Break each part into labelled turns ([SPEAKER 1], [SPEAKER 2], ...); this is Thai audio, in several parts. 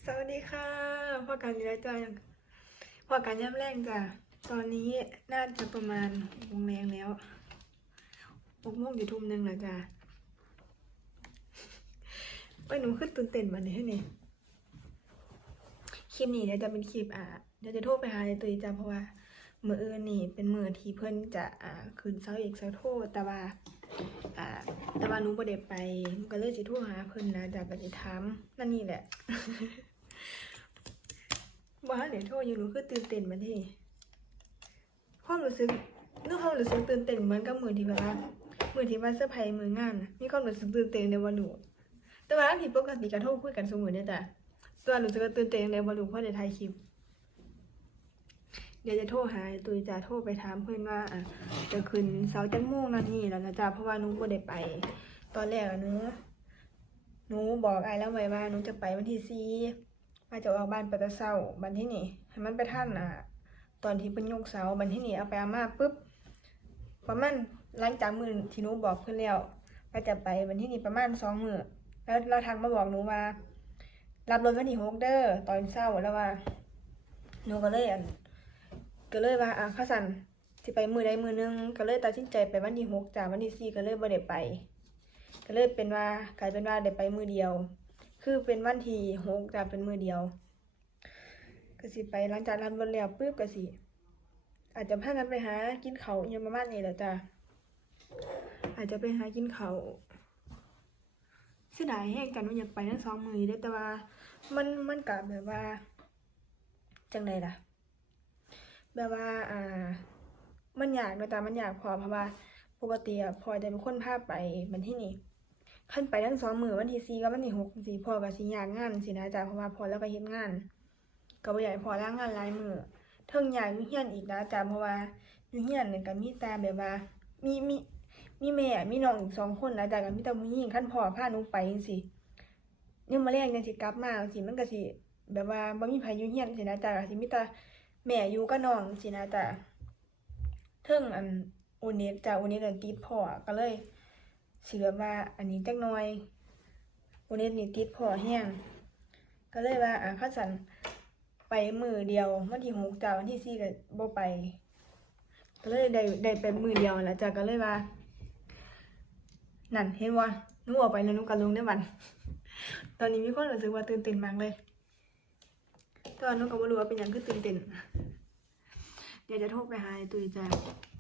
[SPEAKER 1] สวัสดีค่ะพ่อการยีราจ้าพ่อการย่ำแรงจ้ะตอนนี้น่าจะประมาณ6 โมงแรงแล้ว6 โมงอยู่ทุ่มหนึ่งแล้วจ้ะไปหนูขึ้นตื่นเต้นวันนี้ให้นี่คลิปนี้เดี๋ยวจะเป็นคลิปเดี๋ยวจะโทรไปหาในตุยจ้ะเพราะว่ามื้ออื่นนี่เป็นมื้อที่เพิ่นจะขึ้นเสาเอกเสาโทแต่ว่าหนูบ่ได้ไปหนูก็เลยสิโทรหาเพิ่นนะจ้ะไปสิถามนั่นนี่แหละ บ่ทันได้โทรอยู่หนูคือตื่นเต้นบัดนี้ความรู้สึกตื่นเต้นเหมือนกับมื้อที่ว่าเซอร์ไพรส์มื้องานน่ะมีความรู้สึกตื่นเต้นได้บ่รู้แต่ว่าอันที่ปกติก็โทรคุยกันซุมื้อเด้อจ้ะตัวรู้สึกว่าตื่นเต้นได้บ่รู้เพราะได้ถ่ายคลิปเดี๋ยวจะโทรหาตุ้ยจ้ะโทรไปถามเพิ่นว่าจะขึ้นเสาจักโมงนั่นนี่แล้วนะจ้ะเพราะว่าหนูบ่ได้ไปตอนแรกหนูบอกอ้ายแล้วไว้ว่าหนูจะไปวันที่4ว่าจะออกบ้านไปแต่เช้าบัดที่นี่ให้มันไปทันตอนที่เพิ่นยกเสาบัดที่นี่เอาไปเอามาปุ๊บประมาณหลังจากมื้อที่หนูบอกเพิ่นแล้วว่าจะไปวันที่นี่ประมาณ2 มื้อแล้วเราทักมาบอกหนูว่ารับรถวันที่6เด้อตอนเช้าแล้วว่าหนูก็เลยว่าข้าสันสิไปมื้อใดมื้อหนึงก็เลยตัดสินใจไปวันที่6จ้ะวันที่4ก็เลยบ่ได้ไปก็เลยกลายเป็นว่าได้ไปมื้อเดียวคือเป็นวันที่6จ้ะเป็นมื้อเดียวก็สิไปหลังจากรับรถแล้วปึ๊บก็สิอาจจะพากันไปหากินข้าวอยู่ประมาณนี้แหละจ้ะอาจจะไปหากินข้าวเสียดายแฮงจังว่าอยากไปทั้ง2 มื้อเด้แต่ว่ามันก็แบบว่าจังไดล่ะแบบว่ามันยากเนาะจ้ะมันยากพอเพราะว่าปกติพ่อจะเป็นคนพาไปบัดที่นี่คันไปทั้ง2 มื้อวันที่4กับวันที่6จังซี่พ่อก็สิยากงานสินะจ้ะเพราะว่าพ่อแล้วก็เฮ็ดงานก็บ่อยากให้พ่อลางานหลายมื้อเทิงย้ายอยู่เฮียนอีกนะจ้ะเพราะว่าอยู่เฮียนนี่ก็มีแต่แบบว่ามีแม่มีน้องอีก2 คนนะจ้ะก็มีแต่ผู้หญิงคันพ่อพาหนูไปจังซี่ยามมื้อแลงจังสิกลับมาจังซี่มันก็สิแบบว่าบ่มีไผอยู่เฮียนสินะจ้ะก็สิมีแต่แม่อยู่กับน้องสินะจ้ะเทิงโอเน็ตจ้ะโอเน็ตติดพ่อก็เลยสิแบบว่าอันนี้จักหน่อยโอเน็ตนี่ติดพ่อแฮงก็เลยว่าคันซั่นไปมื้อเดียววันที่6จ้ะวันที่4ก็บ่ไปก็เลยได้ไปมื้อเดียวแล้วจ้ะก็เลยว่านั่นเห็นบ่หนูออกไปแล้วหนูก็ลงได้บัดตอนนี้มีความรู้สึกว่าตื่นเต้นมากเลยแต่ว่าหนูก็บ่รู้ว่าเป็นหยังคือตื่นเต้นเดี๋ยวจะโทรไปหาไอ้ตุ้ยจ้ะ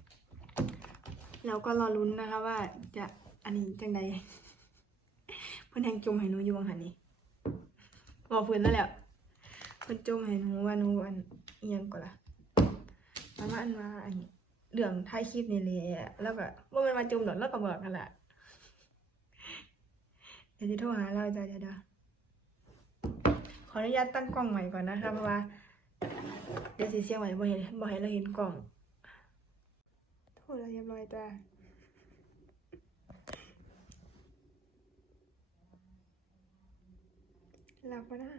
[SPEAKER 1] แล้วก็รอลุ้นนะคะว่าจะอันนี้จังใดเพิ่นแฮงจมให้หนูอยู่วังหันนี่บอกเพิ่นแล้วแหละเพิ่นจมให้หนูว่าหนูอีหยังก่อนล่ะประมาณว่าอันนี้เรื่องถ่ายคลิปนี่แหละแล้วก็บ่แม่นว่าจมดอกแล้วก็บอกกันล่ะเดี๋ยวจะโทรหาเราจ้ะเดี๋ยวขออนุญาตตั้งกล้องใหม่ก่อนนะคะเพราะว่าเดี๋ยวสิเสียงไว้บ่ให้เราเห็นกล้องโทรแล้วเรียบร้อยจ้ะหลับปะนะ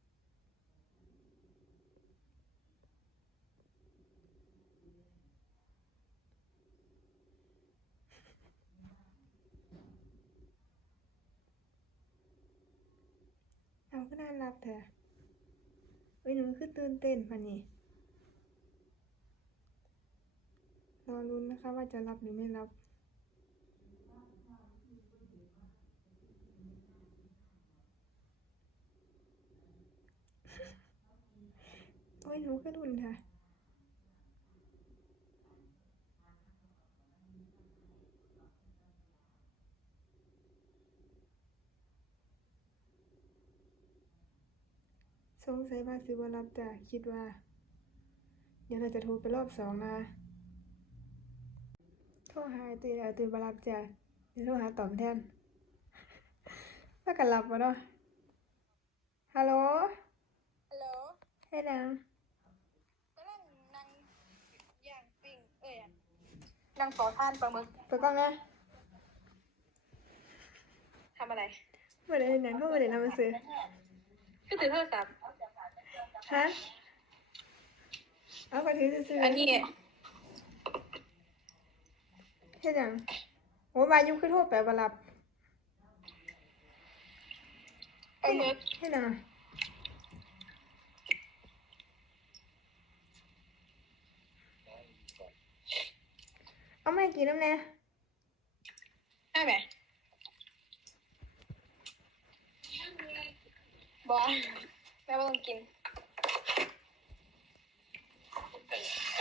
[SPEAKER 1] เอาก็น่ารับเถอะเฮ้ยหนูคือตื่นเต้นปะนี่รอลุ้นนะคะว่าจะรับหรือไม่รับโอ้ยหนูก็ลุ้นค่ะสงสัยว่าสิบ่รับจ้ะคิดว่าเดี๋ยวเราจะโทรไปรอบ2นะโทรหาไอ้ตุ้ยแล้วไอ้ตุ้ยบ่รับจ้ะเดี๋ยวโทรหาตอมแทนว่ากันรับวะเนาะฮัลโหล
[SPEAKER 2] ฮัลโหล
[SPEAKER 1] ให้ดัง
[SPEAKER 2] กำลังนั่งย่างปิ้งนั่งเผาถ่านปลาหมึก
[SPEAKER 1] เปิดกล้องนะ
[SPEAKER 2] ทำอะไร
[SPEAKER 1] บ่ได้เฮ็ดหยังเขาบ่ได้นำมาซื้อ
[SPEAKER 2] ก็ถือโทรศัพท์
[SPEAKER 1] ฮะเอาก็ถือซื่อ
[SPEAKER 2] อันนี้
[SPEAKER 1] ๆเฮ็ดหยังโอ้บายุคือโทรไปบ่รับ
[SPEAKER 2] ปลาหมึก
[SPEAKER 1] เฮ็ดหยังเอาไม่กินน้ำแน่
[SPEAKER 2] ได้ไหมบอแม่ไม่ต้องกิน
[SPEAKER 3] ใช่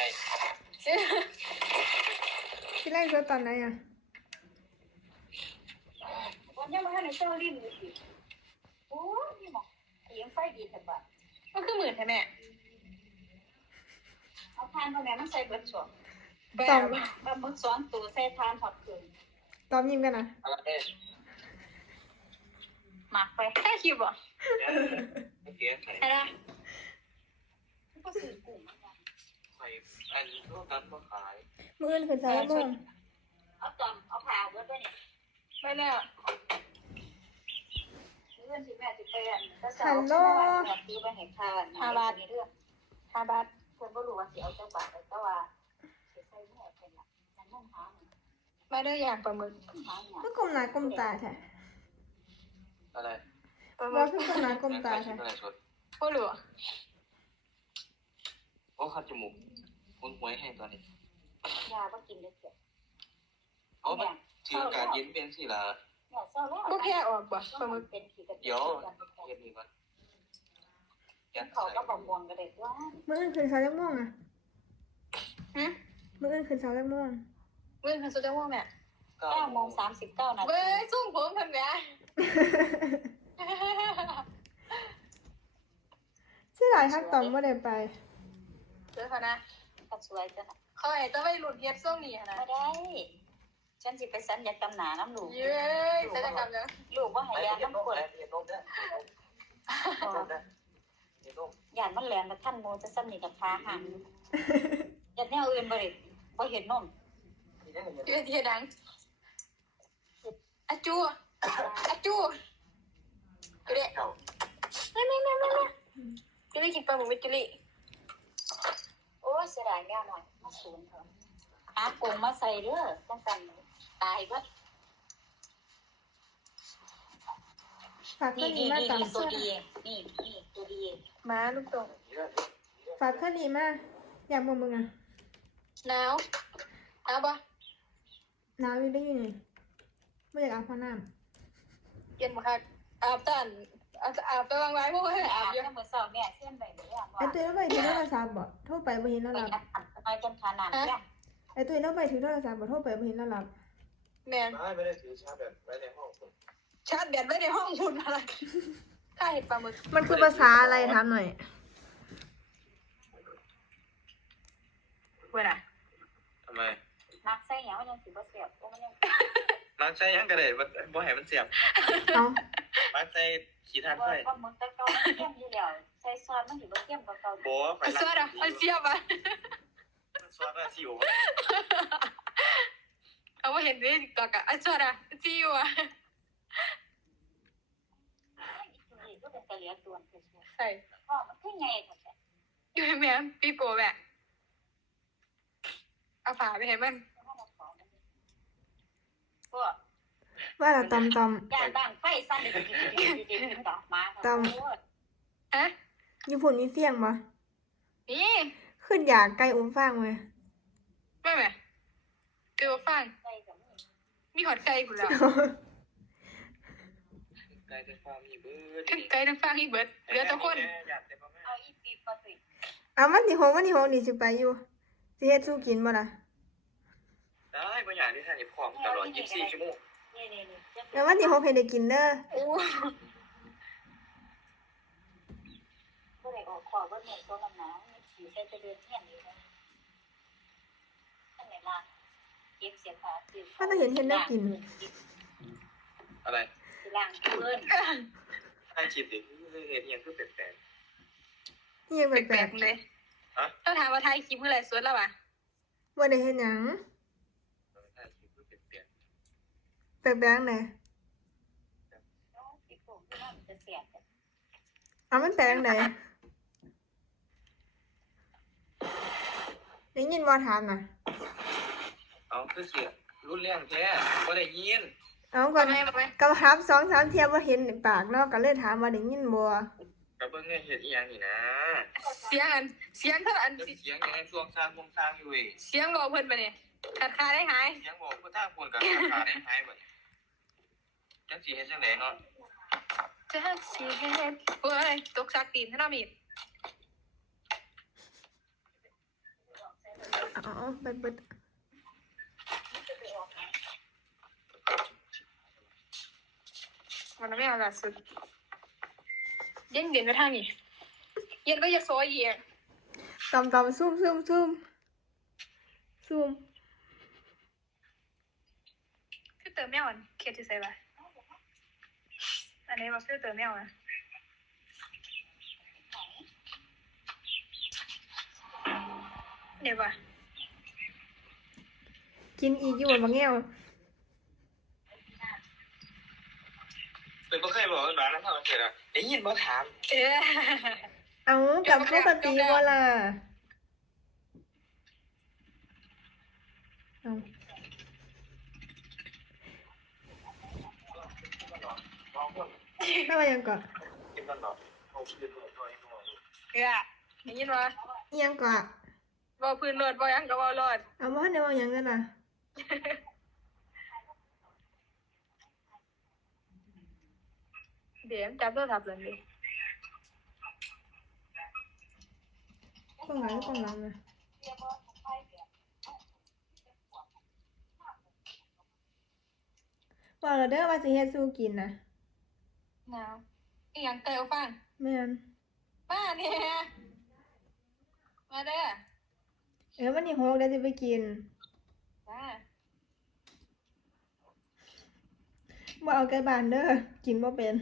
[SPEAKER 1] กินไล่เสือตอนไหนอ่ะ
[SPEAKER 4] วันนี้มาให้ในเจ้าริมเลยสิโอ้ยหมอกเสียงไฟดีแต่บ่
[SPEAKER 2] ก็คือหมื่นใช่ไหม
[SPEAKER 4] เอาทานตรงไหนมันใส่เบิดสอง
[SPEAKER 2] แบ
[SPEAKER 1] ตอม
[SPEAKER 2] บ
[SPEAKER 4] ปลาหมึกซ้อนตัวใส่ทานทอดเกลือ
[SPEAKER 1] ตอมยิ้มกันนะ
[SPEAKER 3] อะไรเนี่ย
[SPEAKER 4] หมักไป
[SPEAKER 2] แค่คิวบ่
[SPEAKER 3] เกี๊ยวใส่
[SPEAKER 2] ใช่ละ
[SPEAKER 4] ก็ซื้อกุ้ง
[SPEAKER 3] ใส่อันพวกนั้นมาขาย
[SPEAKER 1] มื้ออื่นขึ้นสารโมง
[SPEAKER 4] เอาตอมเอาผ่าเบิดด้วยนี่
[SPEAKER 2] ไปแล้ว
[SPEAKER 4] เพื่อนที่แม่สิไปอันก็จะเอาซื้อไปให้ทานนี่เรื่อง
[SPEAKER 2] 5 บาท
[SPEAKER 4] เพิ่นบ่รู้ว่าสิเอาจักบาทแต่ว่าสิใส่แม่เป็นล่ะจังนั้นหาห
[SPEAKER 2] มาเด้ออย่างปลาหมึก
[SPEAKER 4] าหยัง
[SPEAKER 1] ก็กลมหน้ากลมตาแท้
[SPEAKER 3] อะไร
[SPEAKER 2] ปลาหมึ
[SPEAKER 1] ว่าก คือกลมหน้ากลมตา
[SPEAKER 3] ใส่
[SPEAKER 1] แท้
[SPEAKER 3] อะไรสด
[SPEAKER 2] โคตรหลัว
[SPEAKER 3] โอ้ขัดจมูกคุณหวยให้ตอนนี้
[SPEAKER 4] ยาบ่กินได้เสีย
[SPEAKER 3] โอ้มันถืออากาศเย็นเป็นสิล่ะ
[SPEAKER 4] แม่เศร้าแล้ว
[SPEAKER 2] พวกแพ้ออกบ่ปลาหมึก
[SPEAKER 4] เป็นขี้กระ
[SPEAKER 3] เดี๋ยวเย็นนี่ก่อนยัด
[SPEAKER 4] เขา
[SPEAKER 3] ใส่
[SPEAKER 4] ก็บ่ม่วงก็ได้ว่า
[SPEAKER 1] มื้ออื่นขึ้นสารโมงอ่ะ
[SPEAKER 2] ฮะ
[SPEAKER 1] มื้ออื่นขึ้นสารโมง
[SPEAKER 2] เว้ยมันสุดจะว่าแม่
[SPEAKER 4] 9:39 นาที
[SPEAKER 2] เว้ยส่งผมทันแม่
[SPEAKER 1] เสียดายทักตอมบ่ได้ไป
[SPEAKER 2] เจอเขานะ
[SPEAKER 4] ก็สวยจัง
[SPEAKER 2] เขาไอ้จะไปหลุดเย็ดส่งนี่นะ
[SPEAKER 4] บ่ได้ ฉันสิไปสัญญกรรมหนาน้ำลูก
[SPEAKER 2] เย้ยจะจะกำยัง
[SPEAKER 4] ลูกว่าให้
[SPEAKER 3] ไอ้
[SPEAKER 4] ยา
[SPEAKER 3] เย็นน
[SPEAKER 4] น้ำ
[SPEAKER 3] ม
[SPEAKER 4] กรด
[SPEAKER 3] ได้เย็นนมได้เย็นนมได้เย็นนม
[SPEAKER 4] ยานมันแรงกับท่านโมจะซ้ำนี่กับพาหันยัดแนวอื่นบ่ได้บ่เห็นนม
[SPEAKER 3] นี่ยังเย็น
[SPEAKER 2] เทียดังอาจูอาจูจุลิ
[SPEAKER 3] เก่า
[SPEAKER 2] ไม่จุลิกินปลาหมึกไม่จุลิ
[SPEAKER 4] โอ้เสียดายแมวหน่อยมาศูนย์เถอะหากงมาใส่เด้อจังซั่นตายเบิด
[SPEAKER 1] ฝากข้าวดีมาตาม
[SPEAKER 4] ตัว
[SPEAKER 1] เสื้อ
[SPEAKER 4] ดีนี่ตัวดี
[SPEAKER 2] มาลูกตรง
[SPEAKER 1] ฝากข้าวดีมาอยากบ่มึงอ่ะ
[SPEAKER 2] หนาวหนาวปะ
[SPEAKER 1] หนาวอยู่ได้อยู่นี่บ่อยากอาบน้ำ
[SPEAKER 2] เย็นมาค่ะอาบตันอาบตะวังไว้พวกให้อา
[SPEAKER 4] อา
[SPEAKER 2] บบ เยอะ
[SPEAKER 4] ยามมื้อเช้าแม่เส้นไปเลยว่า
[SPEAKER 1] ไอ้ตุ้ยเราไปถือโทรศัพท์บ่โทรไปบ่เห็นแล้ว
[SPEAKER 4] ไป
[SPEAKER 1] รับ
[SPEAKER 4] ยัดอัดไปจนขนาดนี้
[SPEAKER 1] ไอ้ตุ้ยเราไปถือโทรศัพท์บ่โทรไปบ่เห็นแล้วรับ
[SPEAKER 2] แมน
[SPEAKER 3] ไม่ได้ถือชาแบบไว้ในห้องผม
[SPEAKER 2] ชาร์จแบตไว้ในห้องคุณอะไรข้าเห็ดปลาหมึก
[SPEAKER 1] มันคือภาษาอะไรถามหน่อย
[SPEAKER 2] เว้ยน่ะ
[SPEAKER 3] ทำไม
[SPEAKER 4] นักใส่หยังมันยังสิบ่เสียบโอ้มันยัง
[SPEAKER 3] มักใส่ยังกระเด็ดบ่ให้มันเสียบ
[SPEAKER 1] เอ้า
[SPEAKER 3] มักใส่ขี้ทัน
[SPEAKER 4] บ่
[SPEAKER 3] ใส่
[SPEAKER 4] ก็มึงแต่เก่าเข้มอยู่แล้วใส่ซอสมันสิบ่เข้มกว่าเก่า
[SPEAKER 3] โบ้ไฟ
[SPEAKER 2] เอาเสื้ออ่ะเอาเสียบอ่ะ
[SPEAKER 3] ซอสอะสิว
[SPEAKER 2] เอามาเห็นในติ๊กต็อกอ่ะเอาเสื้ออ่ะซิวอ่ะ
[SPEAKER 4] นี่ก็เป็นกะเหลี่ยตัวนึง
[SPEAKER 2] ใส่
[SPEAKER 4] พ่อมันคือไงกันแท้
[SPEAKER 2] อยู่ในแม่ปีโป้แม่เอาฝาไปให้มัน
[SPEAKER 4] พวก
[SPEAKER 1] ว่าแต่ตอม
[SPEAKER 4] ย่านบ้างไฟสั่นดิต่อมา
[SPEAKER 2] ฮะ
[SPEAKER 1] ญี่ปุ่นมีเสียงบ่
[SPEAKER 2] นี่
[SPEAKER 1] ขึ้นอยากไก่อมฟางเว้ย
[SPEAKER 2] ไม่แม่คือว่าฟัง
[SPEAKER 4] ใส่กับนี่
[SPEAKER 2] มีหอดไก่คุณแล้ว
[SPEAKER 3] ไก่จะฟ้ามีเบิร์ด
[SPEAKER 2] ทั้งไก่ทั้งฟังอีกเบิดเหลือแต่คน
[SPEAKER 3] อยากเต็มแม่
[SPEAKER 4] เอาอีปีปะติ
[SPEAKER 1] เอาวันที่6นี่สิไปอยู่สิเฮ็ดสู้กินบ่ล่ะ
[SPEAKER 3] ได้บางอย่างที่ท่านพร้อมตลอด24 ชั่วโมง
[SPEAKER 4] นี่
[SPEAKER 1] แล้ววันที่6ให้ได้กินเด้อ
[SPEAKER 2] โอ้
[SPEAKER 4] ก็เลยออกขอว่าเนี่ยตัวน้ำหนาวสีใส่จะเดินเที่ยงนี่นะท่านไหนล่ะเก็บเสียขาคือ
[SPEAKER 1] ถ้าต้องเห็นได้กิน
[SPEAKER 3] อะไร
[SPEAKER 4] สิล่างเพิ่น
[SPEAKER 3] ให้ชิมดิเห็นยังคือแปลก
[SPEAKER 1] นี่ยัง
[SPEAKER 2] แป
[SPEAKER 1] แปล
[SPEAKER 2] ล
[SPEAKER 1] ก
[SPEAKER 2] กๆเลย
[SPEAKER 3] ๆฮะ
[SPEAKER 2] ต้องถามว่าไทยคลิปเมื่อไหร่สวนแล้วอ่ะ
[SPEAKER 1] ๆบ่ได้เฮ็ดหยัง
[SPEAKER 3] ให้ชิมคือแปลก
[SPEAKER 1] แปลกๆจังได๋
[SPEAKER 4] สิโป่งที่มันจะเสียบ
[SPEAKER 1] เอามันแปลกจังได๋ได้ยินบ่ถามน่ะ
[SPEAKER 3] ๆเอาคือเสียรุ่นเรื่องแท้บ่ได้ยิน
[SPEAKER 1] เอาก่อน
[SPEAKER 2] ทำไมทำไม
[SPEAKER 1] ก็ถาม2-3เที่ยบ่เห็นปากเนาะก็เลยถามว่าได้ยินบ่
[SPEAKER 3] กับเบิ่งเนี่ยเฮ็ดอีหยังนี่นะ
[SPEAKER 2] เสียงเท่าอัน
[SPEAKER 3] เสียงยังไงช่วงสร้างวงสร้างอยู่เว้ย
[SPEAKER 2] เสียงรอเพิ่นมาเนี่ยขาดได้หาย
[SPEAKER 3] ยังบอกกูถ้าพูดกับขาได้หายบ่จังสิเฮ็ดจังไดเนาะ
[SPEAKER 2] จะสิเฮ็ดเฮ้ยตกซักตีนท่าน้ามีด
[SPEAKER 1] อ๋อไปเบิด
[SPEAKER 2] มันไม่เอาล่ะสุดเย็นไปทางนี้เย็นก็จะโซยเย็น
[SPEAKER 1] ตำซุ่ม
[SPEAKER 2] คือเติมแมวอันเคสที่ใส่ปะอันนี้มาคือเติมแมวอ่ะเดี๋ยวปะ
[SPEAKER 1] กินอีกอยู่บางแง่ว
[SPEAKER 3] เป็นบ่เคยบอกกันว่าแล้วมันเกิดอ่ะได้ยินบ่ถาม
[SPEAKER 1] เอากับปกติบ่ล่ะเอาแล้วว่ายังก่อน
[SPEAKER 3] กินกันเนาะเอาคืนหน่อย
[SPEAKER 2] ได้ยินวะ
[SPEAKER 1] อิหยังก่อน
[SPEAKER 2] บ่พื้นรถบ่ยังก็บ่รถ
[SPEAKER 1] เอาว่าในว่าหยังกันน่ะ
[SPEAKER 2] เดี๋ยวจับโทรศัพท์เลยดิ
[SPEAKER 1] กล้องหลังนะว่าเราเด้อว่าสิเฮ็ดสู้กินนะ
[SPEAKER 2] หนาวอีหยังเตลฟัง
[SPEAKER 1] แม่น
[SPEAKER 2] มาเนี่ยมาเด้อ
[SPEAKER 1] วันนี้6เดี๋ยวสิไปกิน
[SPEAKER 2] มา
[SPEAKER 1] บ่เอาไก่บ้านเด้อกินบ่เป็น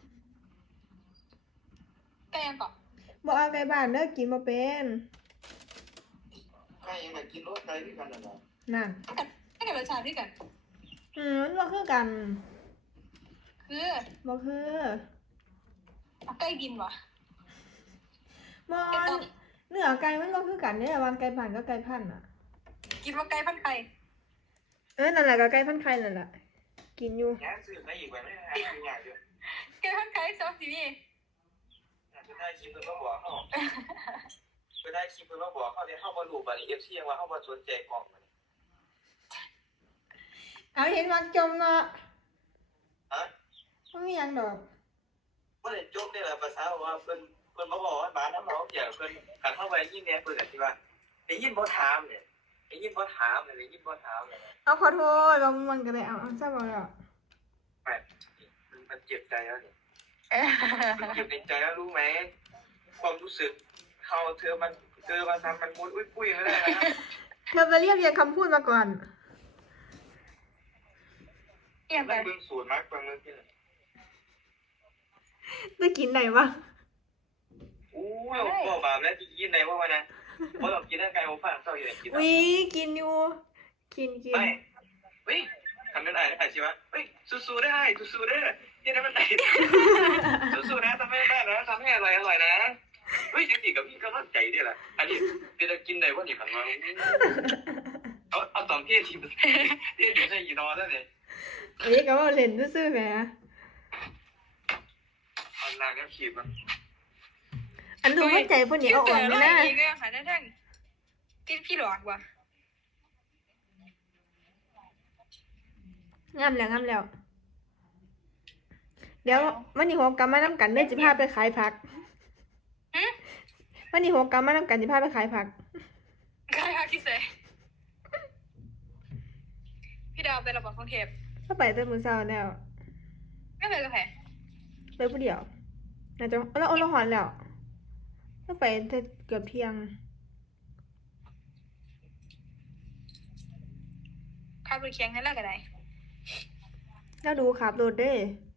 [SPEAKER 2] แกยังก่อน
[SPEAKER 1] บ่เอาไก่บ้านเด้อกินบ่เป็น
[SPEAKER 3] ใครยังมากินรถไกลด้วยกันน่ะเนาะ
[SPEAKER 1] นั่น
[SPEAKER 2] ให้กับรสชาติด้วยกัน
[SPEAKER 1] มันบ่คือกัน
[SPEAKER 2] คือ
[SPEAKER 1] บ่คือ
[SPEAKER 2] เอาไก่กินวะ
[SPEAKER 1] บ่เนื้อไก่มันบ่คือกันเด้อวางไก่บ้านกับไก่พันธุ์น่ะ
[SPEAKER 2] กินว่าไก่พันไข่
[SPEAKER 1] นั่นแหละก็ไก่พันธุ์ไข่นั่นแหละกินอยู่
[SPEAKER 3] แง่ซื้อมาอีกไว้ไม่ให้กินอย่างเดียว
[SPEAKER 2] ไก่พันไข่ซอสสีนี่
[SPEAKER 3] จะได้คลิปเพิ่นมาบอกเฮาจะได้คลิปเพิ่นมาบอกเฮาได้เฮาบ่รู้บัดนี้ FC ยังว่าเฮาบ่สนใจกล้องบัดนี้
[SPEAKER 1] เอาเห็นมักจมเนาะ
[SPEAKER 3] ฮะ
[SPEAKER 1] บ่มีหยังดอก
[SPEAKER 3] บ่ได้จบได้ล่ะภาษาว่าเพิ่นมาบอกว่าบ้านน้ำเฮาเกี่ยวเพิ่นคันเฮาไปยินแน่เพิ่นก็สิว่าได้ยินบ่ถามเนี่ยได้ยินบ่ถามเนี่ยได้ยินบ่ถามเนี่ย
[SPEAKER 1] เอาขอโทษว่ามันก็ได้เอาซะบ่แล้ว
[SPEAKER 3] มันเจ็บใจแล้วเนี่ยมันเจ็บในใจแล้วรู้ไหมความรู้สึกเธอมาทำมันมุดอุ้ยปุ้ยไม่ได้นะ
[SPEAKER 1] เธอไปเรียบเรียงคำพูดมาก่อน
[SPEAKER 2] เอี่ยมไป
[SPEAKER 3] มันเบิ่งสูตรมากกว่ามึงที่ไหน
[SPEAKER 1] จะกินไหนวะ
[SPEAKER 3] อู้ยบอกบาปแล้วจะกินไหนว่าวันนะเพราะเรากินร่างกายมันฝรั่งเศร้าอยู่ไหนกิน
[SPEAKER 1] วิกินอยู่ กิน
[SPEAKER 3] ไม่เฮ้ยทำเป็นไอ้ใช่ไหมเฮ้ยสู้ๆได้สู้ๆได้ที่นั่นมันไหนสู้ๆนะทำให้ได้นะทำให้อร่อยนะเฮ้ยจริงๆกับพี่ก็มั่นใจด้วยแหละอันนี้เป็นกินไหนว่านี่ผันมาเอาสองเที่ยทีเที่ยอยู่ในยีนอได้เลย
[SPEAKER 1] ก็ว่าเล่นซื่อๆแหม
[SPEAKER 3] เอานางก็ขีดมัน
[SPEAKER 1] อันดูไม่ใจพวกนี้เอาอ่อนไม่ได้
[SPEAKER 2] อีกเรื่องค่ะนั่นทั้งติดพี่หลอกว่ะ
[SPEAKER 1] งามแล้ว เดี๋ยววันนี้6กลับมานํกันเด้อสิพาไปขายผักวันนี้6กลับมานํกันสิพาไปขายผัก
[SPEAKER 2] ใครคะคิดเซ่พี่ดาวเป็นระบบของเทป
[SPEAKER 1] ก็ไปแต่มื้อเช้าแล้ว
[SPEAKER 2] ไม่เคยกับแผล
[SPEAKER 1] ไปผู้เดียวน่าจะเราหอนแล้วก็ไปแต่เกือบเที่ยง
[SPEAKER 2] ขับรถเคียงให้แล้วก็ได้
[SPEAKER 1] แล้วดูขับรถเด้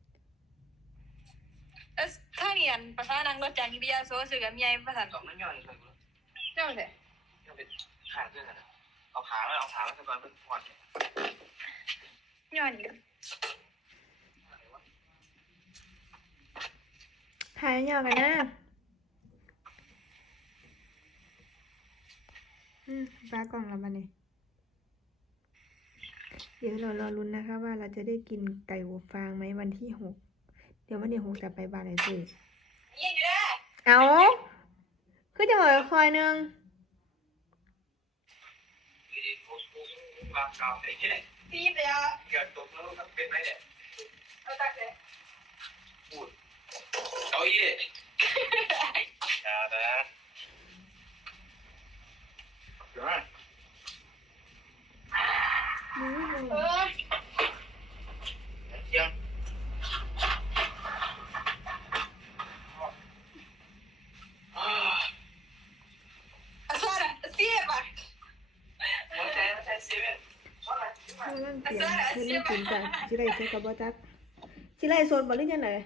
[SPEAKER 2] ถ้าเรียนภาษานางรถจากอินเดียโซสื่อกับเมียภาษา
[SPEAKER 3] สองนั่งย่อยเลย
[SPEAKER 2] เจ้าเถอะ
[SPEAKER 3] ย่อเป็นขาดด้วยกันเอาขาแล้วสักวันเป็นผ่อน
[SPEAKER 2] ย้อนอยู่
[SPEAKER 1] ถ่ายยาวกันนะฟ้ากล่องแล้วบัดนี้ เดี๋ยวเรารอลุ้นนะคะว่าเราจะได้กินไก่อบฟางไหมวันที่6เดี๋ยววันที่6จะไปบ้านไหนสิ
[SPEAKER 2] เยี่ยอยู่ได้
[SPEAKER 1] เอาคือจะเหมือนคอยนึง
[SPEAKER 3] บางกาวเนี่ย
[SPEAKER 2] ตีเลยอ่ะ
[SPEAKER 3] เกิดตกแล้วเป็นไหมเนี่ย
[SPEAKER 2] เอาตักเลย
[SPEAKER 3] พูดเก้าอี้อย่านะเดี๋ยวนะ
[SPEAKER 2] เออ
[SPEAKER 3] ยัง
[SPEAKER 2] อาซาดะเสียบอ่ะ
[SPEAKER 3] หัวใจเสียเป็นว่าอะไร
[SPEAKER 1] เพื่อนเปลี่ยนเพื่อนกินจ้ะสิไรโซกับบ่จักสิไรโซนบ่หรือยังไง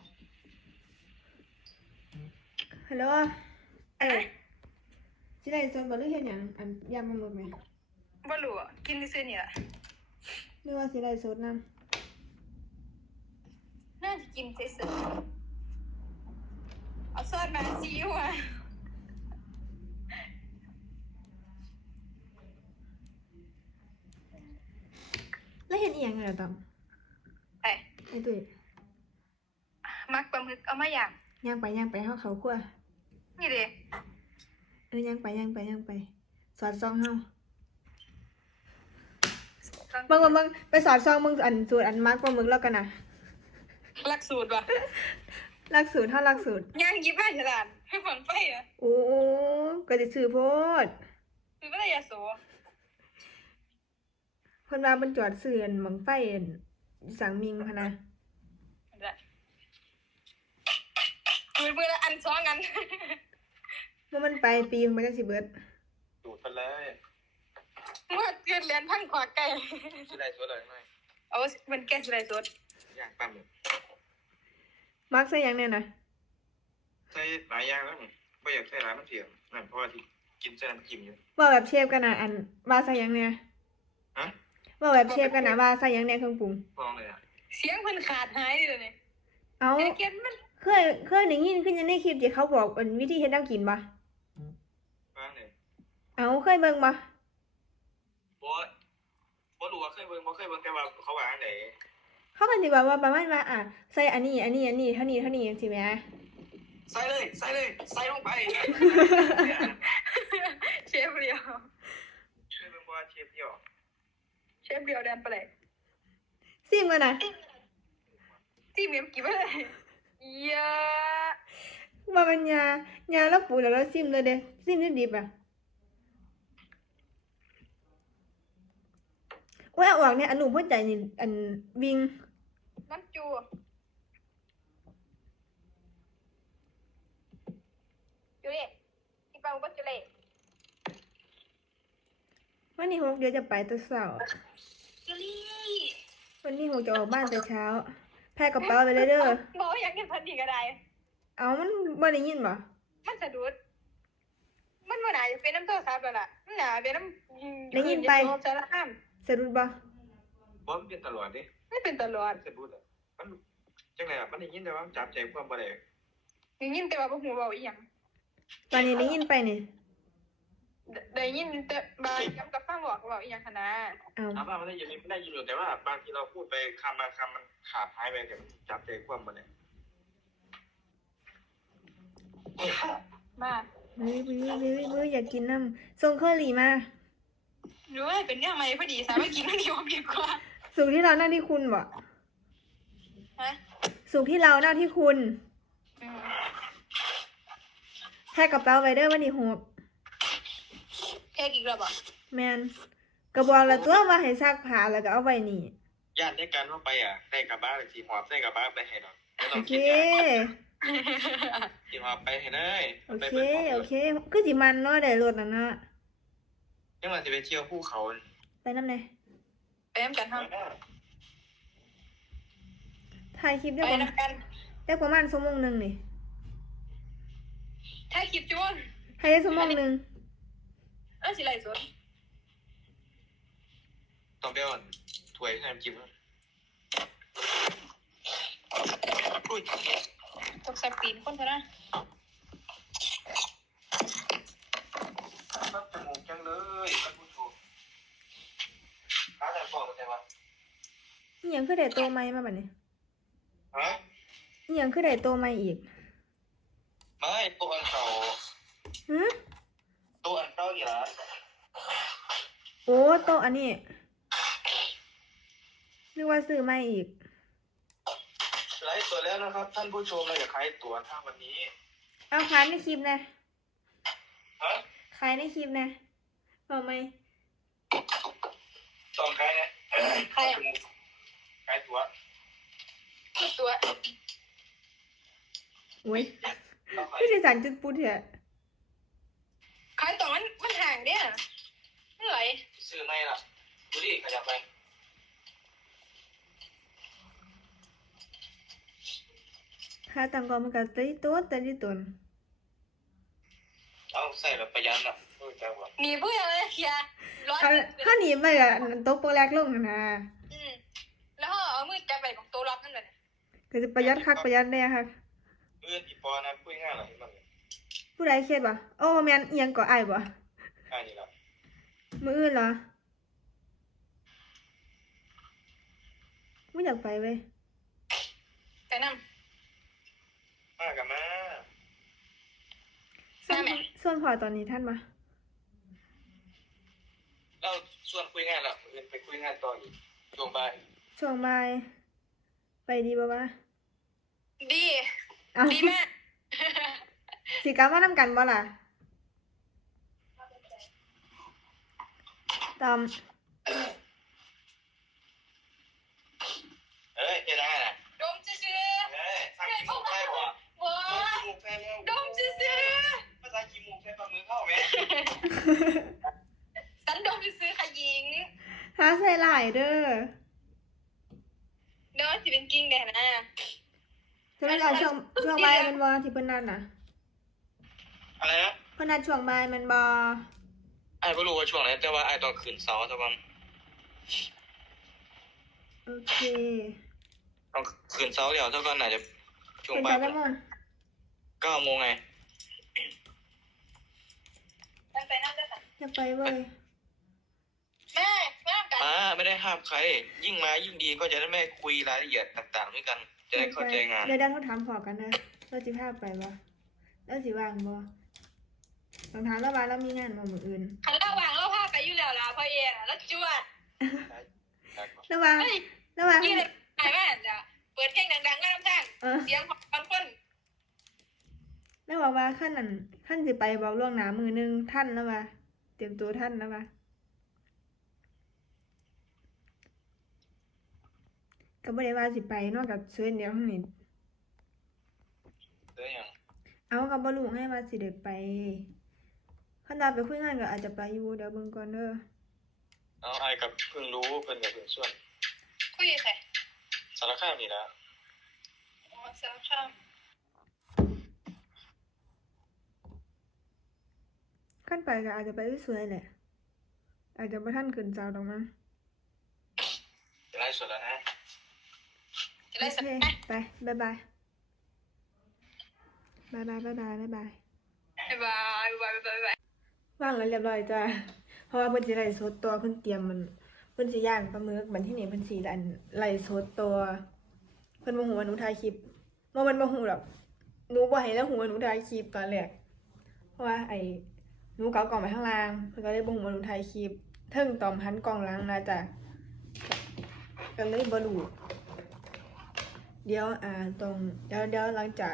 [SPEAKER 1] ฮัลโหลสิไรโซนบ่หรือเฮ็ดหยังอันยามมันหมดไหม
[SPEAKER 2] บ่รู้อ่ะกินซื่อนี่แหละ
[SPEAKER 1] หรือว่าสิไรโซนนำ
[SPEAKER 2] น่าจะกินเฉยๆเอาซอสมาซีอิ๊วอ่ะ
[SPEAKER 1] แล้วเฮ็ดอีหยังกันล่ะตอม
[SPEAKER 2] ไอ้
[SPEAKER 1] ไอ้ตุ้ย
[SPEAKER 2] มักปลาหมึกเอามาย่าง
[SPEAKER 1] ย่างไปเฮาเขาครัว
[SPEAKER 2] นี่เด้
[SPEAKER 1] ย่างไปสอดซองเฮาเบิ่งไปสอดซองมึงอันสูตรอันมักปลาหมึกแล้วกันน่ะ
[SPEAKER 2] หลักสูตรว่ะ
[SPEAKER 1] หลักสูตรเฮาหลักสูตร
[SPEAKER 2] ย่างยิบมาฉลาดให้ฝังไฟอ่ะ
[SPEAKER 1] โอ้ก็สิซื้อโพด
[SPEAKER 2] คือบ่ได้ยาโส
[SPEAKER 1] เพิ่นว่าเพิ่นจอดซื้ออันหมังไฟอันสังมิงพะนะ
[SPEAKER 2] มือละอัน2อัน
[SPEAKER 1] ว่ามันไปปีมันจังสิเบิด
[SPEAKER 3] ดูดไปเลย
[SPEAKER 2] เมื่อเกิดเรียนพังขวาไก่
[SPEAKER 3] ที่ได้สวยเลยหน่อย
[SPEAKER 2] เอามันแก้สิได้สด
[SPEAKER 3] ย่างปั้ม
[SPEAKER 1] มักใส่หยังแน่น่ะ
[SPEAKER 3] ใส่หลายอย่างแล้วไม่อยากใส่หลายมันเสียนั่นเพราะว่าที่กินใส่น้ำจิ้มอยู่
[SPEAKER 1] ว่าแบบเชฟกันน่ะอันว่าใส่หยังแน่
[SPEAKER 3] ฮะ
[SPEAKER 1] ว่าแบบเชฟกันน่ะว่าใส่หยังแน่เครื่องปรุง
[SPEAKER 3] ฟองเลยอ่ะ
[SPEAKER 2] เสียงเพิ่นขาดหายเลยนี่
[SPEAKER 1] เอ้า
[SPEAKER 2] เกียนมัน
[SPEAKER 1] เคยได้ยินขึ้นในคลิปที่เขาบอกอันวิธีเฮ็ดแนวกินบ่
[SPEAKER 3] ฟองเลย
[SPEAKER 1] เอ้าเคยเบิ่งบ่
[SPEAKER 3] บ่รู้ว่าเคยเบิ่งแต่ว่าเขาว่าอันไหน
[SPEAKER 1] เขาก็สิว่าประมาณว่าใส่อันนี้เท่านี้จังซี่แหม
[SPEAKER 3] ใส่เลยใส่ลงไป
[SPEAKER 2] เชฟเดียว
[SPEAKER 3] ช่วยเบิ่งว่าเชฟเดียว
[SPEAKER 2] เชฟเดียวแดนไปเลย
[SPEAKER 1] ซิมกันน่ะ
[SPEAKER 2] ที่เมียมกี่ไปเลยเยอะ
[SPEAKER 1] ว่ามันยาแล้วปูแล้วเราซิมเลยเด้ซิมดิบๆอ่ะโอ้ยเอาออกเนี่ยอันหนูหัวใจนี่อันวิง
[SPEAKER 2] น้ำจูจูเล่ที่เปาก็จูเล่
[SPEAKER 1] วันนี้6เดี๋ยวจะไปแต่เช้า
[SPEAKER 2] จูลี่
[SPEAKER 1] วันนี้6จะออกบ้านแต่เช้าแพ็คกระเป๋าไปเลยเด้อ
[SPEAKER 2] บอกอยากกินพันดีก็ได้
[SPEAKER 1] เอามันบ่ได้ยินบ่
[SPEAKER 2] มันสะดุดมันบ่น่าจะเป็นน้ำโทรศัพท์แล้วล่ะมันน่าเป็นน้ำ
[SPEAKER 1] ได้ยินไป
[SPEAKER 2] สารห้าม
[SPEAKER 1] สะดุดบ่
[SPEAKER 3] บ่มันเป็นตลอดดิ
[SPEAKER 2] ไม่เป็นตลอด
[SPEAKER 3] สะดุดอ่ะมันจังได๋มันได้ยินแต่ว่าจับใจความบ่ได้
[SPEAKER 2] ได้ยินแต่ว่าบ่ฮู้เว้าอีหยัง
[SPEAKER 1] ตอนนี้ได้ยินไปนี่
[SPEAKER 2] ได้ยินแต่บางคำกับฟังบอกเว้าอีหยังหั่นนะ
[SPEAKER 1] เอา
[SPEAKER 3] ถามว่ามันได้ยินไหมมันได้ยินอยู่แต่ว่าบางทีเราพูดไปคำบางคำมันขาดหายไปแต่มันจับใจความบ่ได้
[SPEAKER 2] มา
[SPEAKER 1] มื้ออยากกินน้ำส่งเคอรี่มา
[SPEAKER 2] รู้ว่าเป็นเรื่องใหม่พอดีสามารถกินมันดีกว่าดีกว่า
[SPEAKER 1] สุกที่เราหน้าที่คุณบ่
[SPEAKER 2] ฮะ
[SPEAKER 1] สุกที่เราหน้าที่คุณ
[SPEAKER 2] อืม
[SPEAKER 1] แพ็คกระเป๋าไว้เด้อวันที่6
[SPEAKER 2] แค่กี่กระบอก
[SPEAKER 1] แม่นก็บอกแล้วตัวว่าให้ซักผ้าแล้วก็เอาไว้นี่
[SPEAKER 3] ญาติในการว่าไปได้กลับบ้านสิหอบได้กลับบ้านไปให้ดอกไม่ต้
[SPEAKER 1] โอ
[SPEAKER 3] อง
[SPEAKER 1] เค
[SPEAKER 3] คิดสิหอบไปให้เลย
[SPEAKER 1] โอเคคือสิมันเนาะได้รถนั่นเนาะ
[SPEAKER 3] ยังว่าสิไปเที่ยวภูเขา
[SPEAKER 1] ไปนำแน่
[SPEAKER 2] ไปน้ำกันครับ
[SPEAKER 1] ถ่ายคลิปได้
[SPEAKER 2] ไป
[SPEAKER 1] บ่
[SPEAKER 2] น้ำกัน
[SPEAKER 1] ได้ประมาณชั่วโมงนึงนี่
[SPEAKER 2] ถ้าคลิปจุน
[SPEAKER 1] ถ่ายได้ชั่วโมงนึง
[SPEAKER 2] สิไรสด
[SPEAKER 3] ต้องไปอ่อนถ้วยให้น้ำจิ้มอุ้ย
[SPEAKER 2] ตกใส่ปีนคนเท่านั้น
[SPEAKER 3] รับจมูกจังเลยท่านผู้ชมหาแต่ฟองใช่ปะ
[SPEAKER 1] อีหยังคือได้โตใหม่มาบัดนี้
[SPEAKER 3] ฮะ
[SPEAKER 1] อีหยังคือได้โตใหม่อีก
[SPEAKER 3] ไม่ตัวอันเก่า
[SPEAKER 1] หึ
[SPEAKER 3] ตัวอันเก่าอยู่ละ
[SPEAKER 1] โอ้โตะอันนี้นึกว่าซื้อไม่อีก
[SPEAKER 3] ไลฟ์สดแล้วนะครับ ท่านผู้ชมเราอยากขายตั๋วถ้าวันนี้
[SPEAKER 1] เอาขายในคลิปนะ
[SPEAKER 3] ฮะ
[SPEAKER 1] ขายในคลิปนะบอกไหม
[SPEAKER 3] ต้องขายนะ
[SPEAKER 2] ใครอ่ะ
[SPEAKER 3] ขายตั๋ว
[SPEAKER 2] ตัว
[SPEAKER 1] โอ้ย
[SPEAKER 3] ต้องขาย
[SPEAKER 1] พี่จะสั่นจุดปุดเถอะ
[SPEAKER 2] ขายตัวมันห่างเนี่ยเมื่อไหร่
[SPEAKER 3] ซื้อไม่ล่ะดูดิขยับไป
[SPEAKER 1] ค่าตังกอนมันก็ตีตัวแต่ที่ตน
[SPEAKER 3] เอาใส่แบบประหยัดนะโอ้ยจ้าว่ะ
[SPEAKER 2] หนีเพื่อนเลยเฮียร้อย
[SPEAKER 1] ถ้าหนีไปอะโต๊ะโปรแรกลงนะ
[SPEAKER 2] แล้วเอามือจับไปของตัวล็อกนั่นเลย
[SPEAKER 1] ก็จะประหยัดคักประหยัดแน่ค่ะ
[SPEAKER 3] เพื่อนอีปอนะคุยง่ายหรอเห็นบ้าง
[SPEAKER 1] ผู้ใดเครียดบ่โอ้แมนเอียงก่ออ้ายบ่
[SPEAKER 3] ง่ายนี่ละ
[SPEAKER 1] มื้ออื่นเหรอไม่อยากไปเว้ย
[SPEAKER 2] แต่นั่น
[SPEAKER 3] มากับมา
[SPEAKER 1] ส่วนพอตอนนี้ท่านมา
[SPEAKER 3] เราส่วนคุยง่ายละเพื่อนไปคุยง่ายต่ออีกช่วงบ่าย
[SPEAKER 1] ช่วงบ่ายไปดีบ่วะ
[SPEAKER 2] ดี
[SPEAKER 1] เอา
[SPEAKER 2] ดีมาก
[SPEAKER 1] สิกลับมานำกันบ่ล่ะตาม
[SPEAKER 3] เอ้ยเจ๊ได้นะ
[SPEAKER 2] ดมซื่อ
[SPEAKER 3] เอ้ยสักขี้มูกได้บ่
[SPEAKER 2] ๆว้า
[SPEAKER 3] ขี้มูกได้มั้ย
[SPEAKER 2] ดมซื่อ
[SPEAKER 3] ภาษาขี้มูกได้ปลามือเข้าไหม
[SPEAKER 2] ๆฉันดมซื่อๆค่ะหญิง
[SPEAKER 1] หาใส่หลายเด้อ
[SPEAKER 2] เด้อสิเป็นกิ้งแดดนะ
[SPEAKER 1] จะไม่เอาช่วงบ่ายแมันบ่ที่เพิ่นนัดน่ะ
[SPEAKER 3] อะไรนะ
[SPEAKER 1] เพิ่นนัดช่วงบ่ายแมันบ่
[SPEAKER 3] ไอ้ไม่รู้ว่าช่วงไหนแต่ว่าไอ้ต้องขึ้นเสาสักวัน
[SPEAKER 1] โอเค
[SPEAKER 3] ต้องขึ้นเสาเดี๋ยวสักวันไหนจะช่วง
[SPEAKER 1] เป็น
[SPEAKER 3] บ่า
[SPEAKER 1] จั
[SPEAKER 3] ย
[SPEAKER 1] งได๋มื้อ
[SPEAKER 3] 9 โมงไง
[SPEAKER 2] ตั้งใจนั่งได้ค่ะ
[SPEAKER 1] อยากไปเว้ย
[SPEAKER 2] แม่กัน
[SPEAKER 3] ไม่ได้ห้ามใคร ยิ่งมายิ่งดีก็จะได้ไม่คุยรายละเอียดต่างๆด้วยกัน จะได้เข้าใจงาน
[SPEAKER 1] เดี๋ยวเขาถามขอกันนะเราสิพาไปบ่เราสิว่างบ่ต้องถามแล้วว่าเรามีงานบ่มื้ออื่น
[SPEAKER 2] คันระหว่างเราพาไปอยู่แล้วล่ะพ่อเอ๋แล้วจวด
[SPEAKER 1] แล้วว่า
[SPEAKER 2] เฮ้ย
[SPEAKER 1] แล้วว่า
[SPEAKER 2] ยี่เลยหายแม่จ้ะเปิดเพลงดังๆก็น้ำท่าน
[SPEAKER 1] เออ
[SPEAKER 2] เสียงของคน
[SPEAKER 1] แล้วว่าขั้นนั้นขั้นสิไปบอกล่วงหน้ามื้อนึงท่านแล้วว่าเตรียมตัวท่านแล้วว่าก็บ่ได้ว่าสิไปนอกจากซื้อเดียวทั้งนี้
[SPEAKER 3] เด้อยัง
[SPEAKER 1] เอาก็บ่รู้ให้ว่าสิได้ไปคันว่าไปคุยงานก็อาจจะไปอยู่เดี๋ยวเบิ่งก่อนเด้อ
[SPEAKER 3] เอาไอ้กับเพิ่งรู้เพิ่นกับเพิ่งส่วน
[SPEAKER 2] คุยกับใคร
[SPEAKER 3] สารคามนี่นะ
[SPEAKER 2] อ๋อสารคาม
[SPEAKER 1] ขั้นไปก็อาจจะไปสวยๆแหละอาจจะบ่ทันขึ้นเจ้าดอกมั้ง
[SPEAKER 3] จะไล่สดแล้วนะ
[SPEAKER 2] จะ
[SPEAKER 1] โอ
[SPEAKER 2] ได้
[SPEAKER 1] เค
[SPEAKER 2] สักไหม
[SPEAKER 1] ไปบ๊ายบายบ๊ายบายบ๊ายบายบ๊ายบาย
[SPEAKER 2] บ๊ายบายบ๊ายบายบ๊ายบาย
[SPEAKER 1] ว่างแล้วเรียบร้อยจ้าเพราะว่าเพิ่นสิไล่สดตัวเพิ่นเตรียมมันเพิ่นสิย่างปลาหมึกบัดที่นี่เพิ่นสิอันไล่สดตัวเพิ่นบ่ฮู้ว่าหนูถ่ายคลิปบ่มันบ่ฮู้หรอกหนูบ่ให้แล้วฮู้ว่าหนูถ่ายคลิปตอนแรกเพราะว่าหนูเกากล่องไว้ข้างล่างเพิ่นก็เลยบ่ฮู้ว่าหนูถ่ายคลิปเทิงตอมหันกล่องหลังนะจ้ะก็เลยบ่รู้เดี๋ยวเดี๋ยวหลังจาก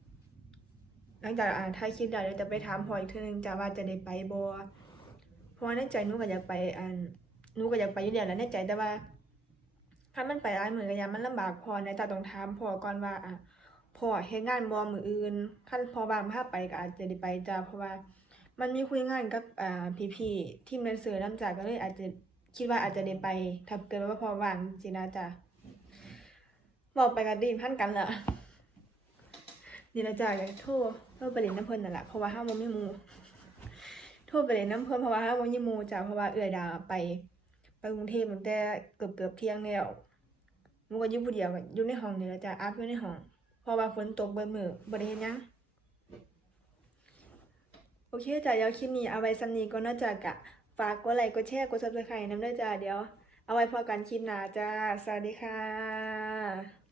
[SPEAKER 1] ถ่ายคลิปได้เดี๋ยวจะไปถามพ่ออีกเทื่อนึงจ้ะว่าจะได้ไปบ่เพราะว่าในใจหนูก็อยากไปหนูก็อยากไปอยู่แล้วแหละในใจแต่ว่าถ้ามันไปหลายมื้อก็ยามมันลำบากพอนะจ้ะต้องถามพ่อก่อนว่าพ่อเฮ็ดงานบ่มื้ออื่นคันพ่อว่างพาไปก็อาจจะได้ไปจ้ะเพราะว่ามันมีคุยงานกับพี่ๆทีมแดนเซอร์นำจ้ะก็เลยอาจจะคิดว่าอาจจะได้ไปถ้าเกิดว่าพ่อว่างสินะจ้ะบอกไปก็ไดยินพันกันล่ะนี่นะจ้ะก็โทรไปเล่นน้ำเพิ่นนั่นแหละเพราะว่าเฮาบ่มีหมู่โทรไปเล่นน้ำเพิ่นเพราะว่าเฮาบ่มีหมู่จ้ะเพราะว่าเอื้อยดาไปกรุงเทพตั้งแต่เกือบเที่ยงแล้วหนูก็อยู่ผู้เดียวก็อยู่ในห้องนี่แหละจ้ะอัพอยู่ในห้องเพราะว่าฝนตกเบิดมื้อบ่ได้เฮ็ดหยังโอเคจ้ะเดี๋ยวคลิปนี้เอาไว้ส่ำนี้ก่อนเนาะจ้ะกะฝากกดไลค์กดแชร์กด Subscribe นำเด้อจ้ะเดี๋ยวเอาไว้พอกันคลิปหน้าจ้าสวัสดีค่ะ